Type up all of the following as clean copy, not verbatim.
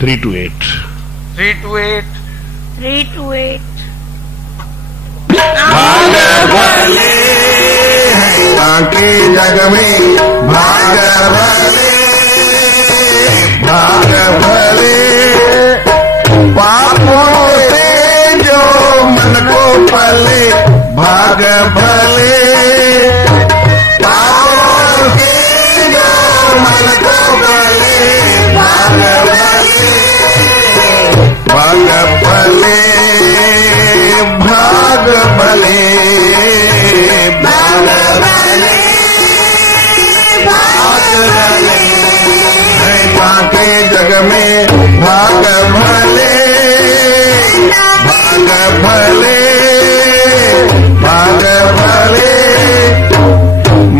3 to 8 3 to 8 3 to 8 भाग भले हैं के जग में, भाग भले, भाग भले, पापों से जो मन को पले, भाग भले, पापों से जो मन को पले, भाग भले, भाग भले, भाग भले, भाग भले, भाग भले, के जग में, भाग भले, भाग भले, भाग भले,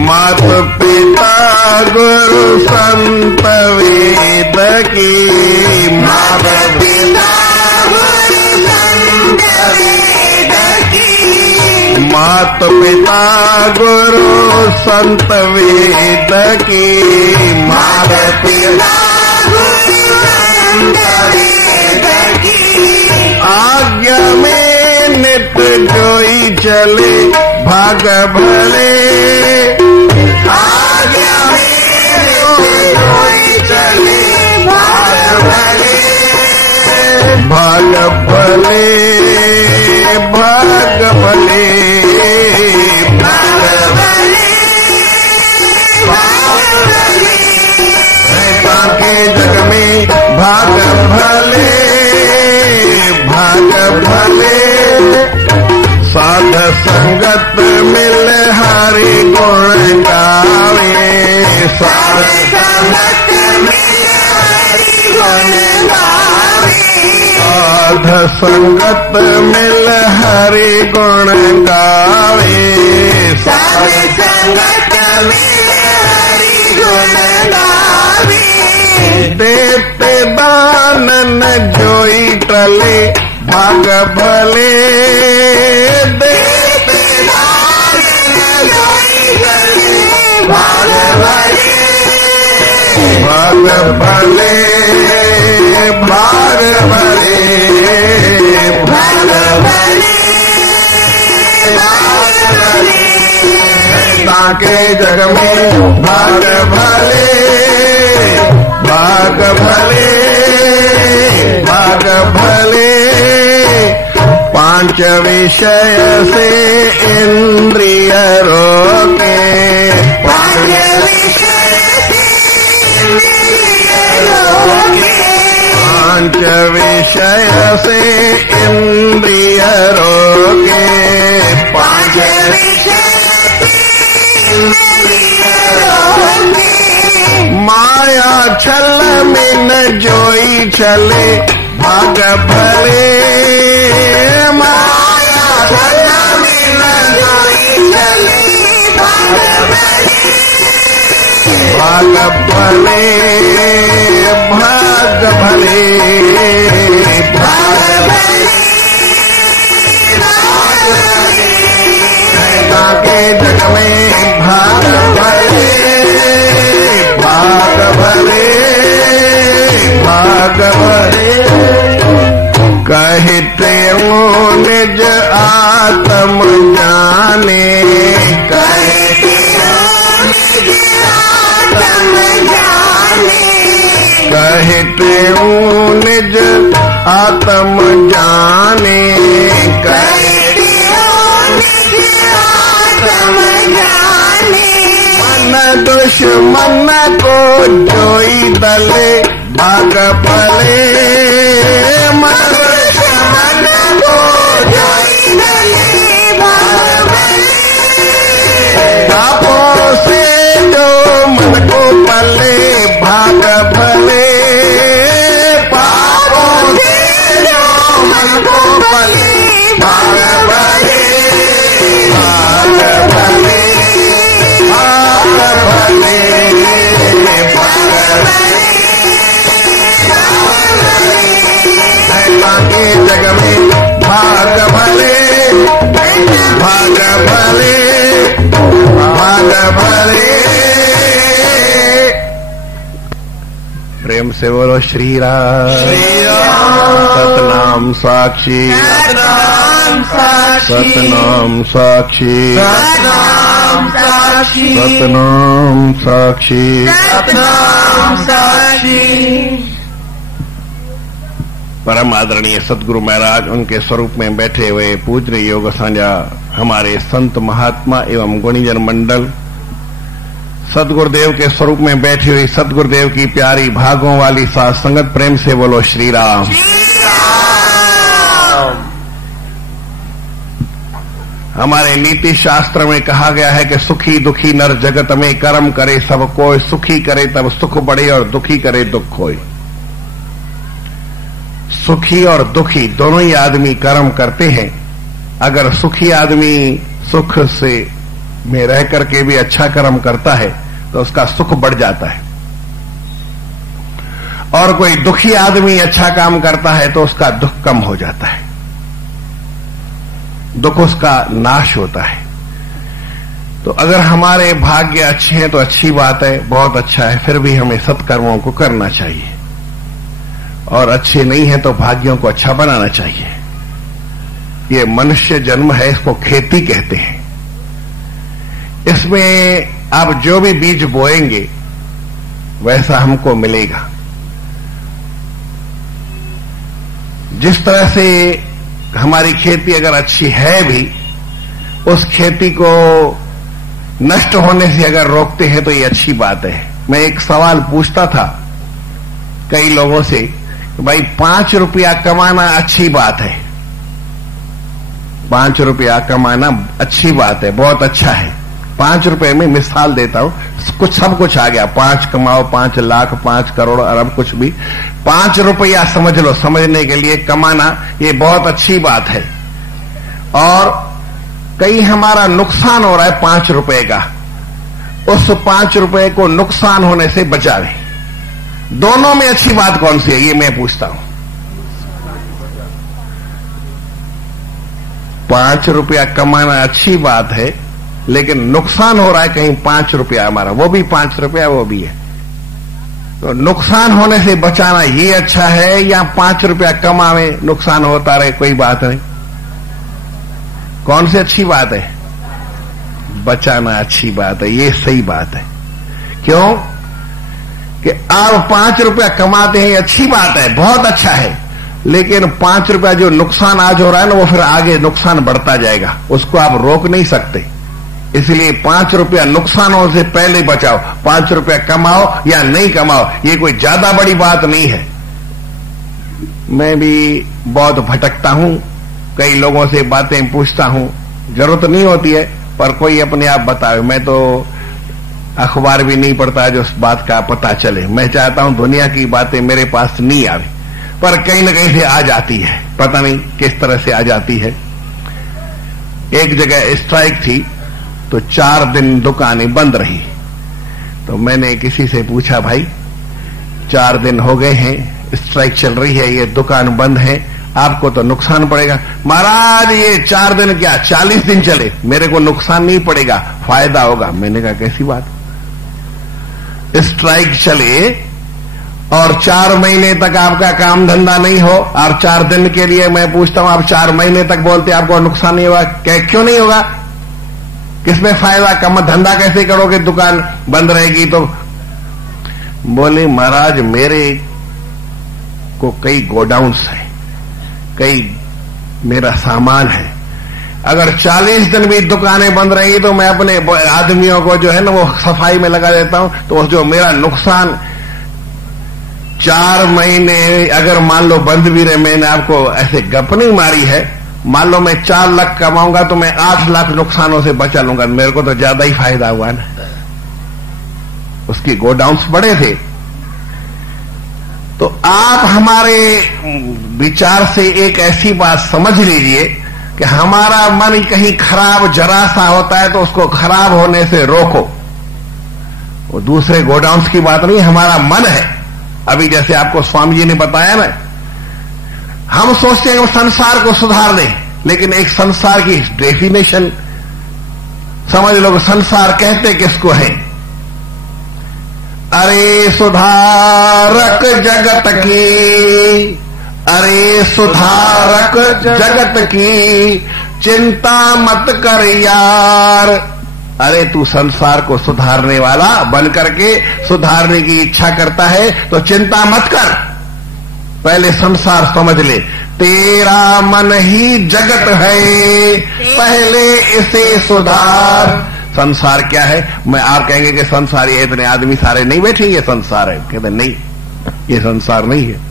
मात पिता गुरु संत वेद की, मात पिता गुरु संत वेद की, मात पिता गुरु संत वेद की, मात पिता आज्ञा में नित्य जोई चले, भाग भले, आज्ञा में जोई चले, भाग भले, भाग भले, भाग भले, भाग भले, भाग भले, के जग में, भाग भले, भाग भले, साध संगत मिल हरि गुण गावे, साध संगत मिल हरि गुण गावे, साध संगत मिल हरि गुण गावे, साध संगत मिल हरि गुण गावे, देते दानन जोई टले, भाग भले, देते दानन जोई टले, भाग भले, भाग भले, भाग भले, भाग भले, भाग भले, ताके जग में, भाग भले, भाग भले, भाग भले, पांच विषय से इंद्रिय रोके, पांच विषय से इंद्रिय रोके, पांच विषय से इंद्रिय रोके, पांच विषय से इंद्रिय रोके, माया छल में न जोई चले, भाग भले, माया छल में न जोई चले, भाग भले, भाग भले, भाग भले, भाग भले, के जग में, भाग भले, भाग भले, भाग भले, कहते हो निज आत्म जाने, कहते हो निज आत्म जाने, कहते हो निज आत्म जाने, कहते हो निज आत्म जाने, मन दुश्मन को जोई दले, भाग भले, मन दुश्मन को जोई दले, भाग भले, पापों से जो मन को पले, भाग भले, पापों से जो मन को पले, भाग भले, भाग भले, भाग भले, भाग भले, के जग में, भाग भले, भाग भले, भाग भले, प्रेम से बोलो श्री राम। सतनाम साक्षी, सतनाम साक्षी, सतनाम साक्षी, सतनाम साक्षी, सतनाम साक्षी, सतनाम साक्षी। परम आदरणीय सतगुरु महाराज उनके स्वरूप में बैठे हुए पूज्य योग साझा हमारे संत महात्मा एवं गुणीजन मंडल, सतगुरुदेव के स्वरूप में बैठी हुई सतगुरुदेव की प्यारी भागों वाली साथ संगत, प्रेम से बोलो श्री राम। हमारे नीति शास्त्र में कहा गया है कि सुखी दुखी नर जगत में, कर्म करे सब कोई, सुखी करे तब सुख बढ़े और दुखी करे दुख होए। सुखी और दुखी दोनों ही आदमी कर्म करते हैं। अगर सुखी आदमी सुख से में रह करके भी अच्छा कर्म करता है तो उसका सुख बढ़ जाता है, और कोई दुखी आदमी अच्छा काम करता है तो उसका दुख कम हो जाता है, दुख उसका नाश होता है। तो अगर हमारे भाग्य अच्छे हैं तो अच्छी बात है, बहुत अच्छा है, फिर भी हमें सत्कर्मों को करना चाहिए, और अच्छे नहीं है तो भाग्यों को अच्छा बनाना चाहिए। ये मनुष्य जन्म है, इसको खेती कहते हैं। इसमें आप जो भी बीज बोएंगे वैसा हमको मिलेगा। जिस तरह से हमारी खेती अगर अच्छी है भी, उस खेती को नष्ट होने से अगर रोकते हैं तो ये अच्छी बात है। मैं एक सवाल पूछता था कई लोगों से, भाई 5 रुपया कमाना अच्छी बात है, 5 रुपया कमाना अच्छी बात है, बहुत अच्छा है। 5 रुपए में मिसाल देता हूं, कुछ सब कुछ आ गया, 5 कमाओ, 5 लाख, 5 करोड़, अरब, कुछ भी। 5 रुपया समझ लो, समझने के लिए कमाना ये बहुत अच्छी बात है। और कहीं हमारा नुकसान हो रहा है 5 रुपए का, उस 5 रुपए को नुकसान होने से बचावे। दोनों में अच्छी बात कौन सी है, ये मैं पूछता हूं। 5 रुपया कमाना अच्छी बात है, लेकिन नुकसान हो रहा है कहीं 5 रुपया हमारा, वो भी 5 रुपया वो भी है, तो नुकसान होने से बचाना ये अच्छा है, या 5 रुपया कमावे नुकसान होता रहे कोई बात नहीं? कौन सी अच्छी बात है? बचाना अच्छी बात है, ये सही बात है। क्यों कि आप 5 रुपया कमाते हैं, अच्छी बात है, बहुत अच्छा है, लेकिन 5 रुपया जो नुकसान आज हो रहा है ना, वो फिर आगे नुकसान बढ़ता जाएगा, उसको आप रोक नहीं सकते। इसलिए 5 रुपया नुकसानों से पहले बचाओ। 5 रुपया कमाओ या नहीं कमाओ, ये कोई ज्यादा बड़ी बात नहीं है। मैं भी बहुत भटकता हूं, कई लोगों से बातें पूछता हूं, जरूरत नहीं होती है, पर कोई अपने आप बताए। मैं तो अखबार भी नहीं पढ़ता जो उस बात का पता चले। मैं चाहता हूं दुनिया की बातें मेरे पास नहीं आवे, पर कहीं न कहीं से आ जाती है, पता नहीं किस तरह से आ जाती है। एक जगह स्ट्राइक थी तो 4 दिन दुकानें बंद रही। तो मैंने किसी से पूछा, भाई 4 दिन हो गए हैं स्ट्राइक चल रही है, ये दुकान बंद है, आपको तो नुकसान पड़ेगा। महाराज ये 4 दिन क्या 40 दिन चले, मेरे को नुकसान नहीं पड़ेगा, फायदा होगा। मैंने कहा कैसी बात, स्ट्राइक चले और 4 महीने तक आपका काम धंधा नहीं हो, और 4 दिन के लिए मैं पूछता हूं, आप 4 महीने तक बोलते आपको नुकसान नहीं होगा, क्यों नहीं होगा? किसमें फायदा, कम धंधा कैसे करोगे, दुकान बंद रहेगी तो? बोले महाराज मेरे को कई गोडाउन्स है, कई मेरा सामान है, अगर 40 दिन भी दुकानें बंद रहेगी तो मैं अपने आदमियों को जो है ना वो सफाई में लगा देता हूं, तो जो मेरा नुकसान 4 महीने अगर मान लो बंद भी रहे, मैंने आपको ऐसे गप नहीं मारी है, मान लो मैं 4 लाख कमाऊंगा तो मैं 8 लाख नुकसानों से बचा लूंगा, मेरे को तो ज्यादा ही फायदा हुआ ना। उसकी गोडाउन्स बड़े थे। तो आप हमारे विचार से एक ऐसी बात समझ लीजिए कि हमारा मन कहीं खराब जरा सा होता है तो उसको खराब होने से रोको। वो दूसरे गोडाउन्स की बात नहीं, हमारा मन है। अभी जैसे आपको स्वामी जी ने बताया ना, हम सोचते हैं कि संसार को सुधार दें, लेकिन एक संसार की डेफिनेशन समझ लो, संसार कहते किसको है? अरे सुधारक जगत की, अरे सुधारक जगत की चिंता मत कर यार। अरे तू संसार को सुधारने वाला बन करके सुधारने की इच्छा करता है तो चिंता मत कर, पहले संसार समझ ले। तेरा मन ही जगत है, पहले इसे सुधार। संसार क्या है? मैं आप कहेंगे कि संसार ये इतने आदमी सारे नहीं बैठे, ये संसार है। कहते नहीं, ये संसार नहीं है।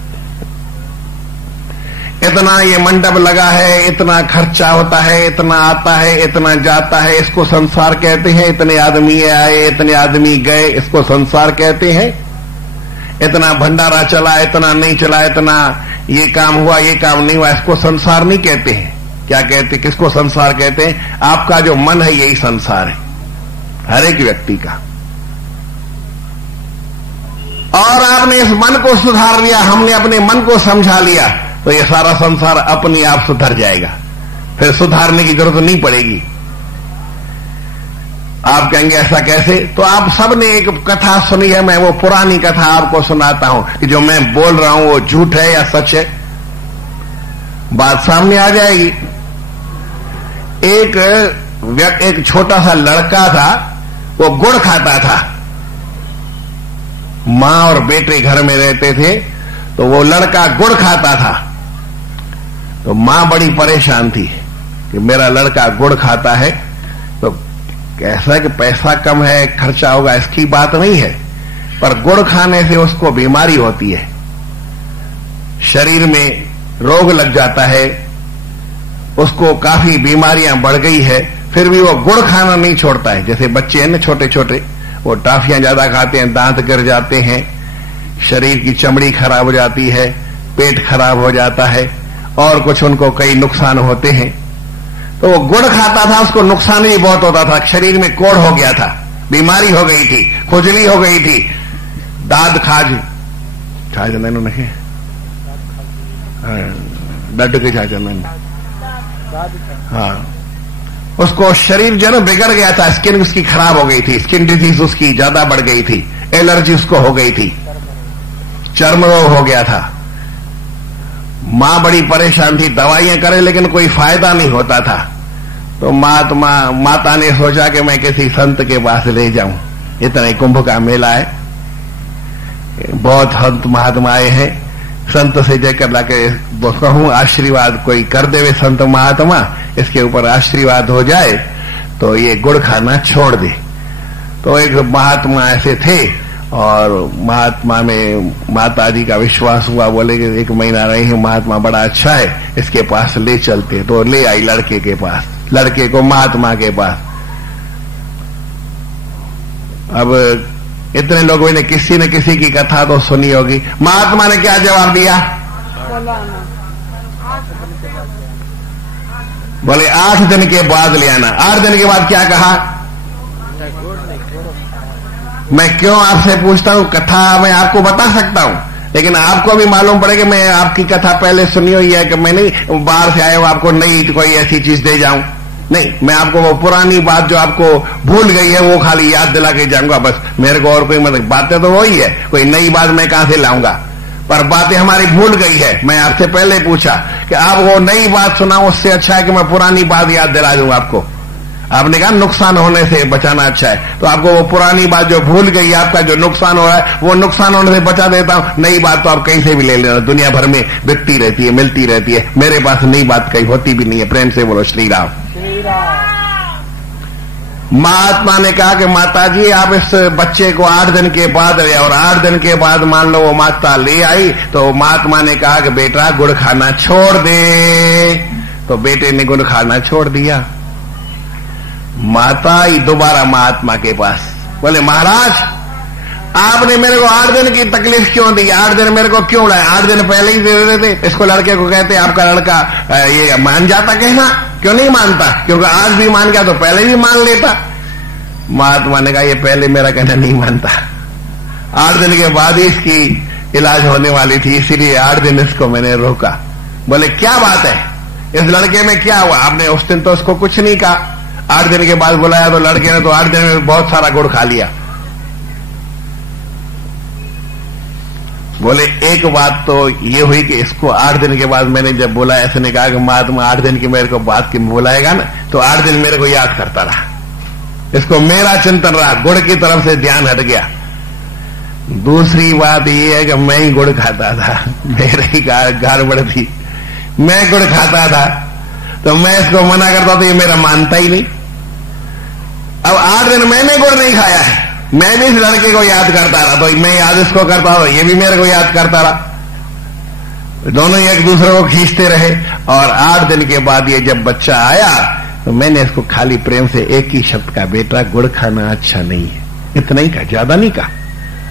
इतना ये मंडप लगा है, इतना खर्चा होता है, इतना आता है, इतना जाता है, इसको संसार कहते हैं। इतने आदमी आए, इतने आदमी गए, इसको संसार कहते हैं। इतना भंडारा चला, इतना नहीं चला, इतना ये काम हुआ, ये काम नहीं हुआ, इसको संसार नहीं कहते हैं। क्या कहते, किसको संसार कहते हैं? आपका जो मन है यही संसार है, हर एक व्यक्ति का। और आपने इस मन को सुधार लिया, हमने अपने मन को समझा लिया, तो ये सारा संसार अपने आप सुधर जाएगा, फिर सुधारने की जरूरत नहीं पड़ेगी। आप कहेंगे ऐसा कैसे? तो आप सबने एक कथा सुनी है, मैं वो पुरानी कथा आपको सुनाता हूं कि जो मैं बोल रहा हूं वो झूठ है या सच है, बात सामने आ जाएगी। एक छोटा सा लड़का था, वो गुड़ खाता था। मां और बेटे घर में रहते थे, तो वो लड़का गुड़ खाता था। तो मां बड़ी परेशान थी कि मेरा लड़का गुड़ खाता है, तो ऐसा कि पैसा कम है, खर्चा होगा, इसकी बात नहीं है, पर गुड़ खाने से उसको बीमारी होती है, शरीर में रोग लग जाता है, उसको काफी बीमारियां बढ़ गई है, फिर भी वो गुड़ खाना नहीं छोड़ता है। जैसे बच्चे हैं ना छोटे छोटे, वो टॉफियां ज्यादा खाते हैं, दांत गिर जाते हैं, शरीर की चमड़ी खराब हो जाती है, पेट खराब हो जाता है, और कुछ उनको कई नुकसान होते हैं। तो वो गुड़ खाता था, उसको नुकसान भी बहुत होता था, शरीर में कोढ़ हो गया था, बीमारी हो गई थी, खुजली हो गई थी, दाद खाज नहीं डड के छाजन, हाँ, उसको शरीर जो ना बिगड़ गया था, स्किन उसकी खराब हो गई थी, स्किन डिजीज उसकी ज्यादा बढ़ गई थी, एलर्जी उसको हो गई थी, चर्म रोग हो गया था। मां बड़ी परेशान थी, दवाइयां करे लेकिन कोई फायदा नहीं होता था। तो माता ने सोचा कि मैं किसी संत के पास ले जाऊं, इतना कुंभ का मेला है, बहुत संत महात्मा आए हैं, संत से जाकर लाके कहूं आशीर्वाद कोई कर देवे संत महात्मा, इसके ऊपर आशीर्वाद हो जाए तो ये गुड़ खाना छोड़ दे। तो एक महात्मा ऐसे थे, और महात्मा में माता जी का विश्वास हुआ, बोले कि 1 महीना रहे हैं, महात्मा बड़ा अच्छा है, इसके पास ले चलते। तो ले आई लड़के के पास, लड़के को महात्मा के पास। अब इतने लोगों ने किसी न किसी की कथा तो सुनी होगी। महात्मा ने क्या जवाब दिया? बोले 8 दिन के बाद ले आना। 8 दिन के बाद क्या कहा? मैं क्यों आपसे पूछता हूं? कथा मैं आपको बता सकता हूं, लेकिन आपको भी मालूम पड़े कि मैं आपकी कथा पहले सुनी हुई है, कि मैं नहीं बाहर से आया हूं आपको नई कोई ऐसी चीज दे जाऊं। नहीं, मैं आपको वो पुरानी बात जो आपको भूल गई है वो खाली याद दिला के जाऊंगा बस। मेरे को और कोई मतलब बातें तो वही है, कोई नई बात मैं कहां से लाऊंगा, पर बातें हमारी भूल गई है। मैं आपसे पहले पूछा कि आप वो नई बात सुनाओ, उससे अच्छा है कि मैं पुरानी बात याद दिला दूं आपको। आपने कहा नुकसान होने से बचाना अच्छा है, तो आपको वो पुरानी बात जो भूल गई, आपका जो नुकसान हो रहा है वो नुकसान होने से बचा देता हूं। नई बात तो आप कहीं से भी ले लेना, दुनिया भर में बिकती रहती है, मिलती रहती है, मेरे पास नई बात कहीं होती भी नहीं है। प्रेम से बोलो श्री राम। महात्मा ने कहा कि माता जी आप इस बच्चे को 8 दिन के बाद ले, और 8 दिन के बाद मान लो वो माता ले आई, तो महात्मा ने कहा कि बेटा गुड़ खाना छोड़ दे। तो बेटे ने गुड़ खाना छोड़ दिया। माता आई दोबारा महात्मा के पास, बोले महाराज आपने मेरे को 8 दिन की तकलीफ क्यों दी? 8 दिन मेरे को क्यों लाए? 8 दिन पहले ही दे देते। इसको लड़के को कहते आपका लड़का ये मान जाता, कहना क्यों नहीं मानता? क्योंकि आज भी मान गया तो पहले भी मान लेता। महात्मा ने कहा ये पहले मेरा कहना नहीं मानता, 8 दिन के बाद ही इसकी इलाज होने वाली थी, इसीलिए 8 दिन इसको मैंने रोका। बोले क्या बात है, इस लड़के में क्या हुआ? आपने उस दिन तो उसको कुछ नहीं कहा, 8 दिन के बाद बुलाया तो लड़के ने तो 8 दिन में बहुत सारा गुड़ खा लिया। बोले एक बात तो ये हुई कि इसको 8 दिन के बाद मैंने जब बोला, ऐसे ने कहा कि महात्मा 8 दिन की मेरे को बात की बुलाएगा ना, तो 8 दिन मेरे को याद करता रहा, इसको मेरा चिंतन रहा, गुड़ की तरफ से ध्यान हट गया। दूसरी बात ये है कि मैं ही गुड़ खाता था, मेरे ही गड़बड़ थी, मैं गुड़ खाता था, तो मैं इसको मना करता तो ये मेरा मानता ही नहीं। अब 8 दिन मैंने गुड़ नहीं खाया है, मैं भी इस लड़के को याद करता रहा, तो मैं याद इसको करता हूं, ये भी मेरे को याद करता रहा, दोनों एक दूसरे को खींचते रहे। और 8 दिन के बाद ये जब बच्चा आया तो मैंने इसको खाली प्रेम से एक ही शब्द कहा, बेटा गुड़ खाना अच्छा नहीं है, इतना ही कहा, ज्यादा नहीं कहा।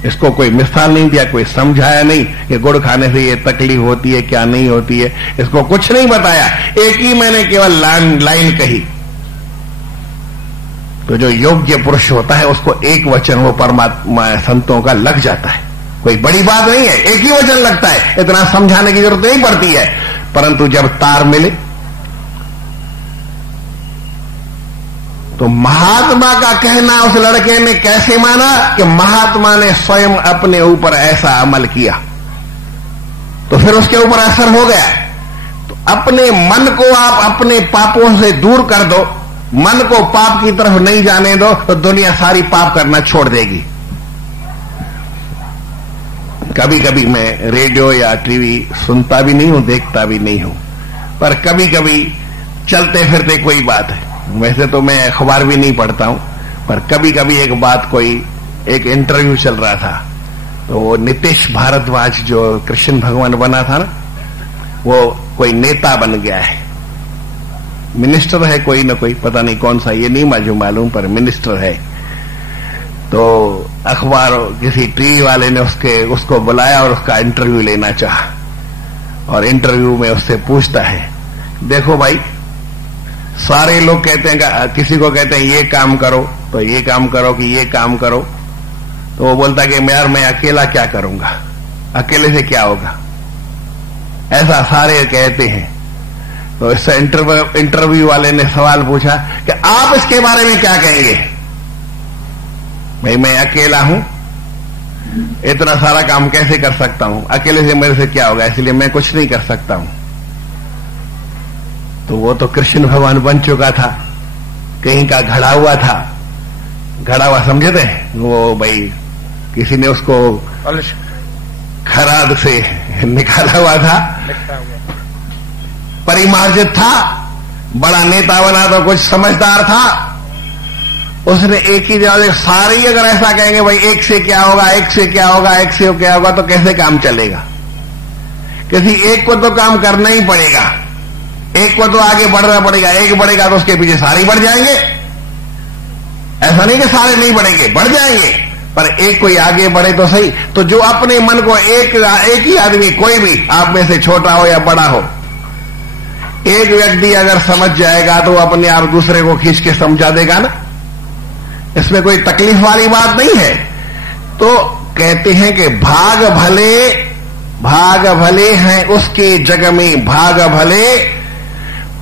इसको कोई मिसाल नहीं दिया, कोई समझाया नहीं कि गुड़ खाने से ये तकलीफ होती है क्या नहीं होती है, इसको कुछ नहीं बताया, एक ही मैंने केवल लाइन कही। तो जो योग्य पुरुष होता है उसको एक वचन वो परमात्मा संतों का लग जाता है, कोई बड़ी बात नहीं है, एक ही वचन लगता है, इतना समझाने की जरूरत नहीं पड़ती है। परंतु जब तार मिले तो महात्मा का कहना उस लड़के ने कैसे माना कि महात्मा ने स्वयं अपने ऊपर ऐसा अमल किया, तो फिर उसके ऊपर असर हो गया। तो अपने मन को आप अपने पापों से दूर कर दो, मन को पाप की तरफ नहीं जाने दो, तो दुनिया सारी पाप करना छोड़ देगी। कभी कभी मैं रेडियो या टीवी सुनता भी नहीं हूं, देखता भी नहीं हूं, पर कभी कभी चलते फिरते कोई बात है, वैसे तो मैं अखबार भी नहीं पढ़ता हूं, पर कभी कभी एक बात, कोई एक इंटरव्यू चल रहा था, तो वो नीतीश भारद्वाज जो कृष्ण भगवान बना था ना, वो कोई नेता बन गया है, मिनिस्टर है कोई ना कोई, पता नहीं कौन सा, ये नहीं मालूम, पर मिनिस्टर है। तो अखबार किसी टीवी वाले ने उसको बुलाया और उसका इंटरव्यू लेना चाहा, और इंटरव्यू में उससे पूछता है, देखो भाई, सारे लोग कहते हैं, किसी को कहते हैं ये काम करो, तो ये काम करो कि ये काम करो, तो वो बोलता है कि यार मैं अकेला क्या करूंगा, अकेले से क्या होगा, ऐसा सारे कहते हैं। तो इस इंटरव्यू वाले ने सवाल पूछा कि आप इसके बारे में क्या कहेंगे। भाई मैं अकेला हूं, इतना सारा काम कैसे कर सकता हूं, अकेले से मेरे से क्या होगा, इसलिए मैं कुछ नहीं कर सकता हूं। तो वो तो कृष्ण भगवान बन चुका था, कहीं का घड़ा हुआ था, घड़ा हुआ समझे थे वो, भाई किसी ने उसको खराद से निकाला हुआ था, परिमार्जित था, बड़ा नेता बना तो कुछ समझदार था, उसने एक ही जगह, सारे ही अगर ऐसा कहेंगे भाई एक से क्या होगा, एक से क्या होगा, एक से क्या होगा, तो कैसे काम चलेगा। किसी एक को तो काम करना ही पड़ेगा, एक को तो आगे बढ़ना पड़ेगा, एक बढ़ेगा तो उसके पीछे सारे बढ़ जाएंगे, ऐसा नहीं कि सारे नहीं बढ़ेंगे, बढ़ जाएंगे, पर एक कोई आगे बढ़े तो सही। तो जो अपने मन को एक ही आदमी, कोई भी आप में से छोटा हो या बड़ा हो, एक व्यक्ति अगर समझ जाएगा तो अपने आप दूसरे को खींच के समझा देगा ना, इसमें कोई तकलीफ वाली बात नहीं है। तो कहते हैं कि भाग भले हैं उसके जग में, भाग भले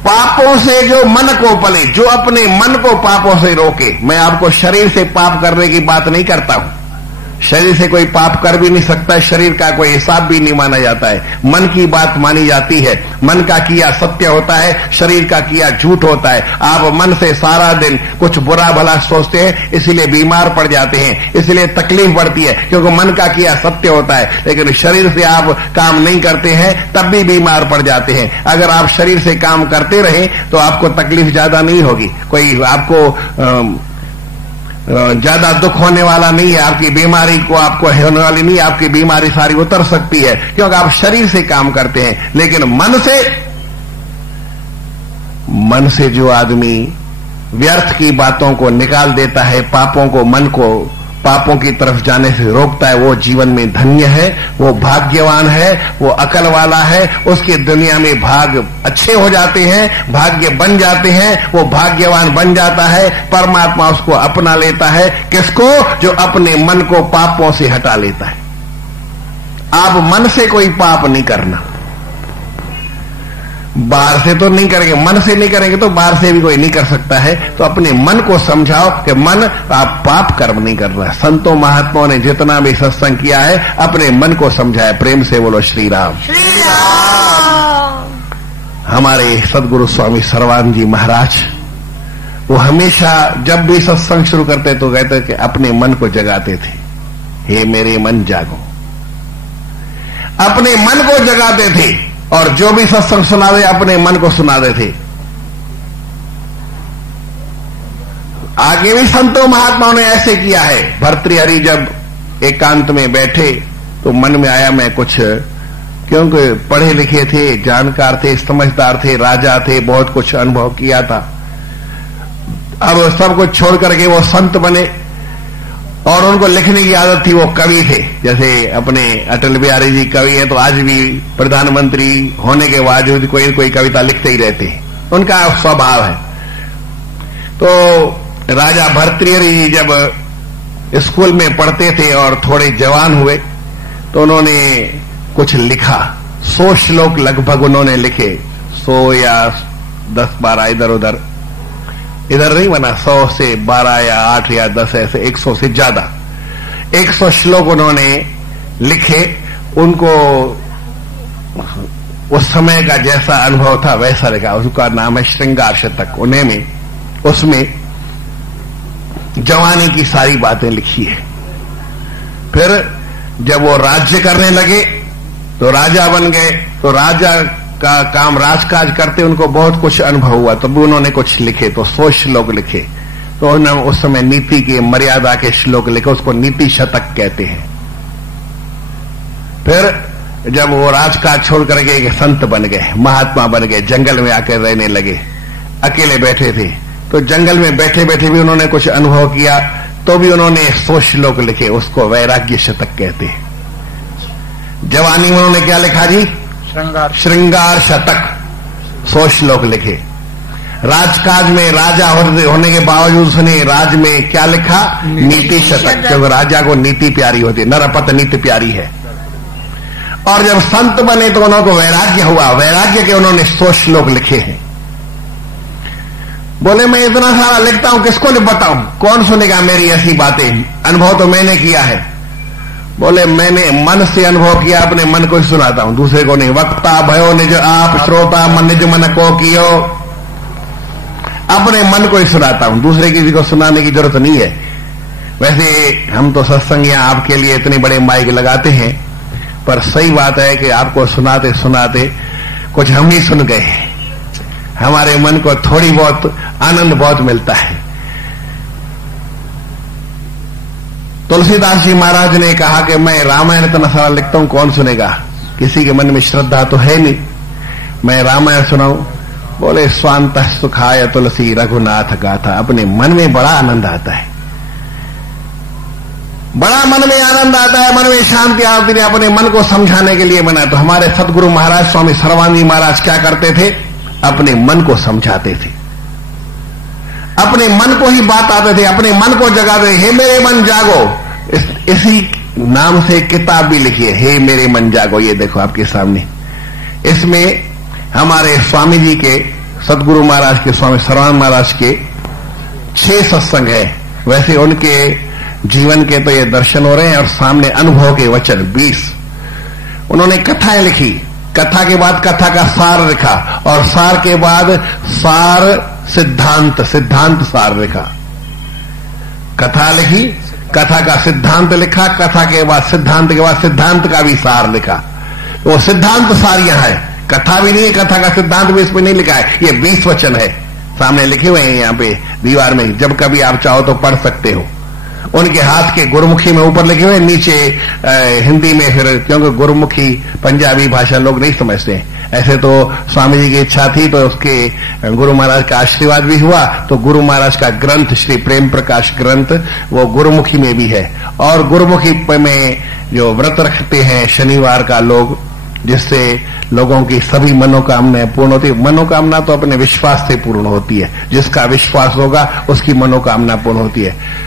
पापों से जो मन को पले, जो अपने मन को पापों से रोके। मैं आपको शरीर से पाप करने की बात नहीं करता हूं, शरीर से कोई पाप कर भी नहीं सकता, शरीर का कोई हिसाब भी नहीं माना जाता है, मन की बात मानी जाती है। मन का किया सत्य होता है, शरीर का किया झूठ होता है। आप मन से सारा दिन कुछ बुरा भला सोचते हैं, इसलिए बीमार पड़ जाते हैं, इसलिए तकलीफ बढ़ती है, क्योंकि मन का किया सत्य होता है। लेकिन शरीर से आप काम नहीं करते हैं तब भी बीमार पड़ जाते हैं। अगर आप शरीर से काम करते रहे तो आपको तकलीफ ज्यादा नहीं होगी, कोई आपको ज्यादा दुख होने वाला नहीं है, आपकी बीमारी को आपको होने वाली नहीं है, आपकी बीमारी सारी उतर सकती है, क्योंकि आप शरीर से काम करते हैं। लेकिन मन से जो आदमी व्यर्थ की बातों को निकाल देता है, पापों को, मन को पापों की तरफ जाने से रोकता है, वो जीवन में धन्य है, वो भाग्यवान है, वो अकल वाला है, उसकी दुनिया में भाग अच्छे हो जाते हैं, भाग्य बन जाते हैं, वो भाग्यवान बन जाता है। परमात्मा उसको अपना लेता है, किसको? जो अपने मन को पापों से हटा लेता है। आप मन से कोई पाप नहीं करना, बाहर से तो नहीं करेंगे, मन से नहीं करेंगे तो बाहर से भी कोई नहीं कर सकता है। तो अपने मन को समझाओ कि मन, आप पाप कर्म नहीं कर रहा। संतों महात्माओं ने जितना भी सत्संग किया है अपने मन को समझाया। प्रेम से बोलो श्री राम। श्री राम। हमारे सदगुरु स्वामी सर्वानंद जी महाराज, वो हमेशा जब भी सत्संग शुरू करते तो कहते कि अपने मन को जगाते थे, हे मेरे मन जागो। अपने मन को जगाते थे और जो भी सत्संग सुना दे अपने मन को सुना दे थे। आगे भी संतों महात्माओं ने ऐसे किया है। भर्तृहरि जब एकांत में बैठे तो मन में आया मैं कुछ, क्योंकि पढ़े लिखे थे, जानकार थे, समझदार थे, राजा थे, बहुत कुछ अनुभव किया था। अब सब कुछ छोड़ करके वो संत बने और उनको लिखने की आदत थी। वो कवि थे, जैसे अपने अटल बिहारी जी कवि हैं तो आज भी प्रधानमंत्री होने के बावजूद कोई कोई कविता लिखते ही रहते हैं, उनका स्वभाव है। तो राजा भर्तृहरि जी जब स्कूल में पढ़ते थे और थोड़े जवान हुए तो उन्होंने कुछ लिखा। 100 श्लोक लगभग उन्होंने लिखे, 100 या 10-12 इधर नहीं बना, 100 से 12 या 8 या 10 ऐसे 100 से ज्यादा 100 श्लोक उन्होंने लिखे। उनको उस समय का जैसा अनुभव था वैसा लिखा। उसका नाम है श्रृंगार शतक। उन्हें में उसमें जवानी की सारी बातें लिखी है। फिर जब वो राज्य करने लगे तो राजा बन गए, तो राजा का काम राजकाज करते उनको बहुत कुछ अनुभव हुआ, तब उन्होंने कुछ लिखे। तो 100 श्लोक लिखे। तो उन्होंने उस समय नीति के, मर्यादा के श्लोक लिखे, उसको नीति शतक कहते हैं। फिर जब वो राजकाज छोड़ करके एक संत बन गए, महात्मा बन गए, जंगल में आकर रहने लगे, अकेले बैठे थे। तो जंगल में बैठे बैठे भी उन्होंने कुछ अनुभव किया, तो भी उन्होंने 100 श्लोक लिखे, उसको वैराग्य शतक कहते हैं। जवानी में उन्होंने क्या लिखा जी? श्रृंगार शतक, 100 श्लोक लिखे। राजकाज में राजा होने के बावजूद उसने राज में क्या लिखा? नीति शतक, क्योंकि राजा को नीति प्यारी होती है, नरपत नीति प्यारी है। और जब संत बने तो उनको वैराग्य हुआ, वैराग्य के उन्होंने 100 श्लोक लिखे हैं। बोले मैं इतना सारा लिखता हूं, किसको बताऊं? कौन सुनेगा मेरी ऐसी बातें? अनुभव तो मैंने किया है। बोले मैंने मन से अनुभव किया, अपने मन को ही सुनाता हूं, दूसरे को नहीं। वक्ता भयो निज आप, श्रोता मन निज मन को कियो। अपने मन को ही सुनाता हूं, दूसरे किसी को सुनाने की जरूरत नहीं है। वैसे हम तो सत्संग यहां आपके लिए इतने बड़े माइक लगाते हैं, पर सही बात है कि आपको सुनाते सुनाते कुछ हम ही सुन गए, हमारे मन को थोड़ी बहुत आनंद बहुत मिलता है। तुलसीदास जी महाराज ने कहा कि मैं रामायण इतना सारा लिखता हूं, कौन सुनेगा? किसी के मन में श्रद्धा तो है नहीं, मैं रामायण सुनाऊं। बोले स्वांत सुखाय तुलसी रघुनाथ गाथा। अपने मन में बड़ा आनंद आता है, बड़ा मन में आनंद आता है, मन में शांति आती है। अपने मन को समझाने के लिए बना। तो हमारे सदगुरु महाराज स्वामी सर्वानंद जी महाराज क्या करते थे? अपने मन को समझाते थे, अपने मन को ही बात आते थे, अपने मन को जगाते थे। हे मेरे मन जागो, इसी नाम से किताब भी लिखी है, हे मेरे मन जागो। ये देखो आपके सामने, इसमें हमारे स्वामी जी के, सदगुरु महाराज के, स्वामी सर्वानंद महाराज के 6 सत्संग है। वैसे उनके जीवन के तो ये दर्शन हो रहे हैं और सामने अनुभव के वचन 20। उन्होंने कथाएं लिखी, कथा के बाद कथा का सार लिखा और सार के बाद सार सिद्धांत, सिद्धांत सार लिखा। कथा लिखी, कथा का सिद्धांत लिखा, कथा के बाद सिद्धांत का भी सार लिखा। वो सिद्धांत सार यहां है, कथा भी नहीं है, कथा का सिद्धांत भी इसमें नहीं लिखा है। ये 20 वचन है, सामने लिखे हुए हैं यहां पे दीवार में, जब कभी आप चाहो तो पढ़ सकते हो। उनके हाथ के गुरुमुखी में ऊपर लिखे हुए, नीचे हिंदी में, फिर क्योंकि गुरुमुखी पंजाबी भाषा लोग नहीं समझते। ऐसे तो स्वामी जी की इच्छा थी तो उसके गुरु महाराज का आशीर्वाद भी हुआ, तो गुरु महाराज का ग्रंथ श्री प्रेम प्रकाश ग्रंथ वो गुरुमुखी में भी है। और गुरुमुखी में जो व्रत रखते हैं शनिवार का लोग, जिससे लोगों की सभी मनोकामनाएं पूर्ण होती है। मनोकामना तो अपने विश्वास से पूर्ण होती है, जिसका विश्वास होगा उसकी मनोकामना पूर्ण होती है।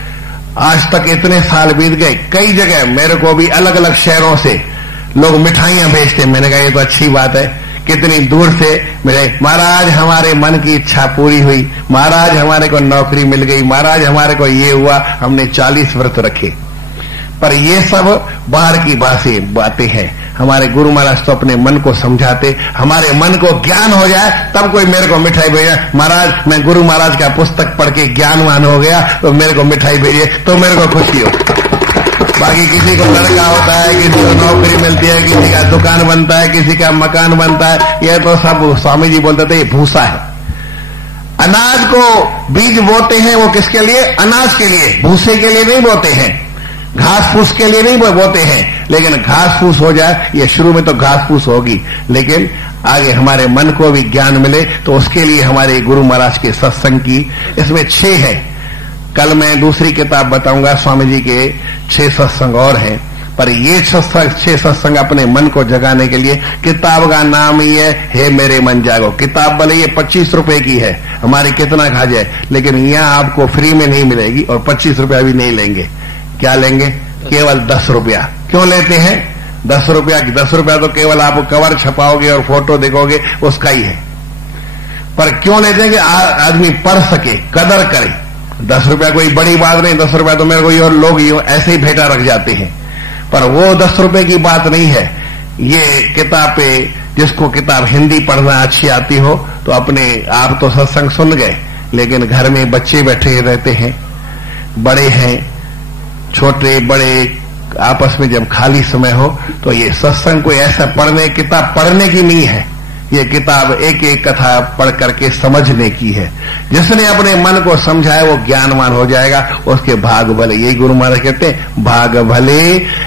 आज तक इतने साल बीत गए, कई जगह मेरे को भी अलग अलग शहरों से लोग मिठाइयां भेजते हैं। मैंने कहा ये तो अच्छी बात है कितनी दूर से मिले, महाराज हमारे मन की इच्छा पूरी हुई, महाराज हमारे को नौकरी मिल गई, महाराज हमारे को ये हुआ, हमने 40 व्रत रखे। पर ये सब बाहर की बातें हैं। हमारे गुरु महाराज तो अपने मन को समझाते, हमारे मन को ज्ञान हो जाए तब कोई मेरे को मिठाई भेजे, महाराज मैं गुरु महाराज का पुस्तक पढ़ के ज्ञानवान हो गया तो मेरे को मिठाई भेजिए तो मेरे को खुशी हो। बाकी किसी को लड़का होता है, किसी को नौकरी मिलती है, किसी का दुकान बनता है, किसी का मकान बनता है, ये तो सब स्वामी जी बोलते थे ये भूसा है। अनाज को बीज बोते हैं वो किसके लिए? अनाज के लिए, भूसे के लिए नहीं बोते हैं, घास फूस के लिए नहीं बोते हैं। लेकिन घास फूस हो जाए, ये शुरू में तो घास फूस होगी, लेकिन आगे हमारे मन को भी ज्ञान मिले तो उसके लिए हमारे गुरु महाराज के सत्संग की, इसमें 6 है। कल मैं दूसरी किताब बताऊंगा, स्वामी जी के 6 सत्संग और हैं, पर ये 6 सत्संग अपने मन को जगाने के लिए। किताब का नाम ही है हे मेरे मन जागो। किताब भले ये 25 रुपए की है, हमारी कितना खा जाए, लेकिन यहाँ आपको फ्री में नहीं मिलेगी और 25 रुपया भी नहीं लेंगे। क्या लेंगे? केवल 10 रुपया। क्यों लेते हैं 10 रुपया? 10 रुपया तो केवल आप कवर छपाओगे और फोटो देखोगे उसका ही है। पर क्यों लेते हैं कि आदमी पढ़ सके, कदर करे। 10 रुपया कोई बड़ी बात नहीं, 10 रुपया तो मेरे को और लोग ऐसे ही भेटा रख जाते हैं, पर वो 10 रुपए की बात नहीं है। ये किताब पे जिसको किताब हिंदी पढ़ना अच्छी आती हो तो अपने आप तो सत्संग सुन गए, लेकिन घर में बच्चे बैठे रहते हैं, बड़े हैं, छोटे बड़े, आपस में जब खाली समय हो तो ये सत्संग कोई ऐसा किताब पढ़ने की नहीं है, ये किताब एक एक कथा पढ़ करके समझने की है। जिसने अपने मन को समझा है वो ज्ञानवान हो जाएगा, उसके भाग भले। यही गुरु महाराज कहते हैं भाग भले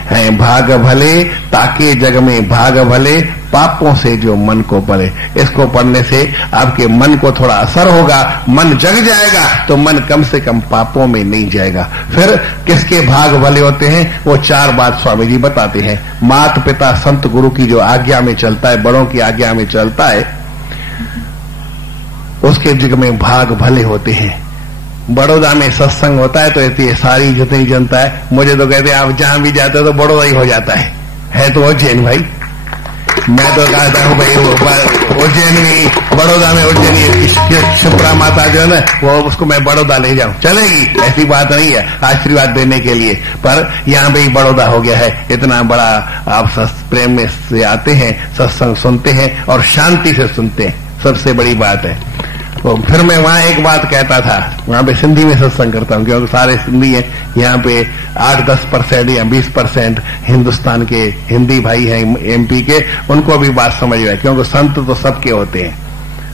हैं, भाग भले ताके जग में भाग भले, पापों से जो मन को पड़े। इसको पढ़ने से आपके मन को थोड़ा असर होगा, मन जग जाएगा तो मन कम से कम पापों में नहीं जाएगा। फिर किसके भाग भले होते हैं वो 4 बात स्वामी जी बताते हैं। मात पिता संत गुरु की जो आज्ञा में चलता है, बड़ों की आज्ञा में चलता है, उसके जग में भाग भले होते हैं। बड़ौदा में सत्संग होता है तो ये सारी जितनी जनता है, मुझे तो कहते हैं आप जहां भी जाते हो तो बड़ौदा ही हो जाता है तो उज्जैन भाई। मैं तो कहता हूँ भाई उज्जैन में, बड़ौदा में उज्जैन क्षिप्रा माता जो है ना, वो उसको मैं बड़ौदा ले जाऊं, चलेगी? ऐसी बात नहीं है, आशीर्वाद देने के लिए। पर यहाँ भी बड़ौदा हो गया है, इतना बड़ा आप प्रेम में से आते हैं, सत्संग सुनते हैं और शांति से सुनते हैं, सबसे बड़ी बात है। तो फिर मैं वहां एक बात कहता था, वहां पे सिंधी में सत्संग करता हूँ क्योंकि सारे सिंधी हैं। यहाँ पे 8-10% या 20% हिंदुस्तान के हिंदी भाई हैं, MP के, उनको भी बात समझ में, क्योंकि संत तो सबके होते हैं।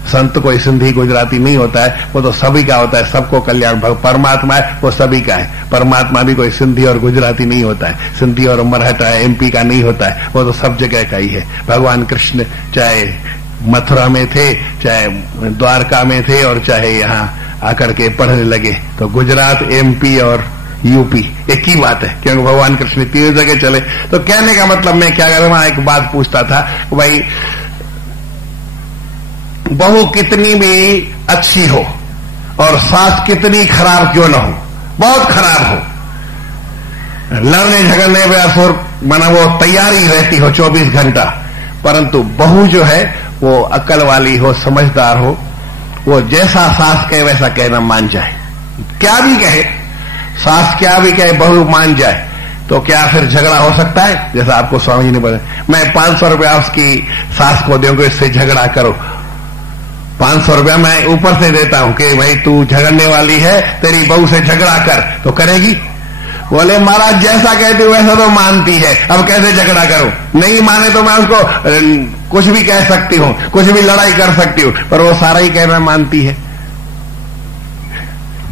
संत कोई सिंधी गुजराती नहीं होता है, वो तो सभी का होता है, सबको कल्याण। परमात्मा है वो सभी का है, परमात्मा भी कोई सिंधी और गुजराती नहीं होता है, सिंधी और मराठा MP का नहीं होता है, वो तो सब जगह का ही है। भगवान कृष्ण चाहे मथुरा में थे, चाहे द्वारका में थे, और चाहे यहाँ आकर के पढ़ने लगे, तो गुजरात, MP और UP एक ही बात है, क्योंकि भगवान कृष्ण 3 जगह चले। तो कहने का मतलब मैं क्या कर रहा हूं, एक बात पूछता था, भाई बहू कितनी भी अच्छी हो और सास कितनी खराब क्यों ना हो, बहुत खराब हो, लड़ने झगड़ने पे असुर माना वो तैयारी रहती हो 24 घंटा, परंतु बहू जो है वो अकल वाली हो, समझदार हो, वो जैसा सास कहे वैसा कहना मान जाए। क्या भी कहे सास, क्या भी कहे बहू मान जाए, तो क्या फिर झगड़ा हो सकता है? जैसा आपको स्वामी जी ने बोला, मैं 500 रुपया उसकी सास को दूंगा, इससे झगड़ा करो। 500 रुपया मैं ऊपर से देता हूं कि भाई तू झगड़ने वाली है, तेरी बहू से झगड़ा कर, तो करेगी? बोले महाराज जैसा कहती हूँ वैसा तो मानती है, अब कैसे झगड़ा करूं? नहीं माने तो मैं उसको कुछ भी कह सकती हूँ, कुछ भी लड़ाई कर सकती हूँ, पर वो सारा ही कहना मानती है।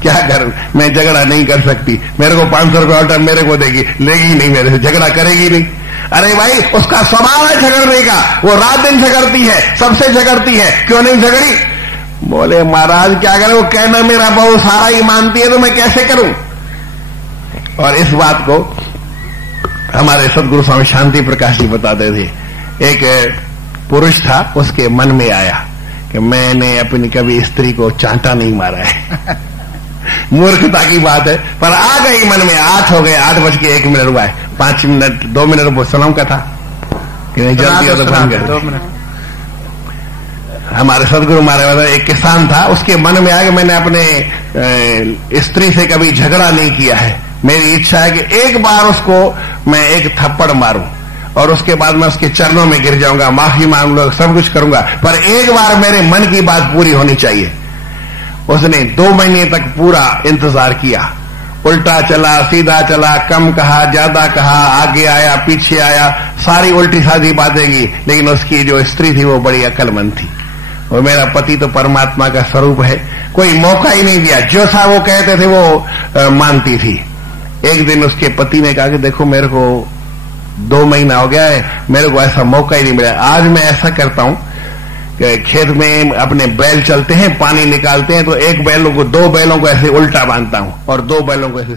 क्या करूं? मैं झगड़ा नहीं कर सकती, मेरे को 500 रुपया ऑर्डर मेरे को देगी, लेगी नहीं, मेरे से झगड़ा करेगी नहीं। अरे भाई उसका स्वभाव है झगड़ने का, वो रात दिन झगड़ती है, सबसे झगड़ती है, क्यों नहीं झगड़ी? बोले महाराज क्या करें, वो कहना मेरा बहू सारा ही मानती है तो मैं कैसे करूं? और इस बात को हमारे सदगुरु स्वामी शांति प्रकाश जी बताते थे। एक पुरुष था, उसके मन में आया कि मैंने अपनी कभी स्त्री को चांटा नहीं मारा है। मूर्खता की बात है, पर आ गई मन में। 8 हो गए, 8:01 हुआ है, 5 मिनट 2 मिनट वो सलाम का था कि नहीं, जल्दी हो तो बन गए। हमारे सदगुरु महाराज, एक किसान था, उसके मन में आया कि मैंने अपने स्त्री से कभी झगड़ा नहीं किया है, मेरी इच्छा है कि एक बार उसको मैं एक थप्पड़ मारूं और उसके बाद मैं उसके चरणों में गिर जाऊंगा, माफी मांग लूंगा, सब कुछ करूंगा, पर एक बार मेरे मन की बात पूरी होनी चाहिए। उसने 2 महीने तक पूरा इंतजार किया, उल्टा चला, सीधा चला, कम कहा, ज्यादा कहा, आगे आया, पीछे आया, सारी उल्टी साधी बातें की, लेकिन उसकी जो स्त्री थी वो बड़ी अक्लमंद थी। और मेरा पति तो परमात्मा का स्वरूप है, कोई मौका ही नहीं दिया, जो सा वो कहते थे वो मानती थी। एक दिन उसके पति ने कहा कि देखो मेरे को 2 महीना हो गया है, मेरे को ऐसा मौका ही नहीं मिला, आज मैं ऐसा करता हूं कि खेत में अपने बैल चलते हैं, पानी निकालते हैं, तो 2 बैलों को ऐसे उल्टा बांधता हूं और 2 बैलों को ऐसे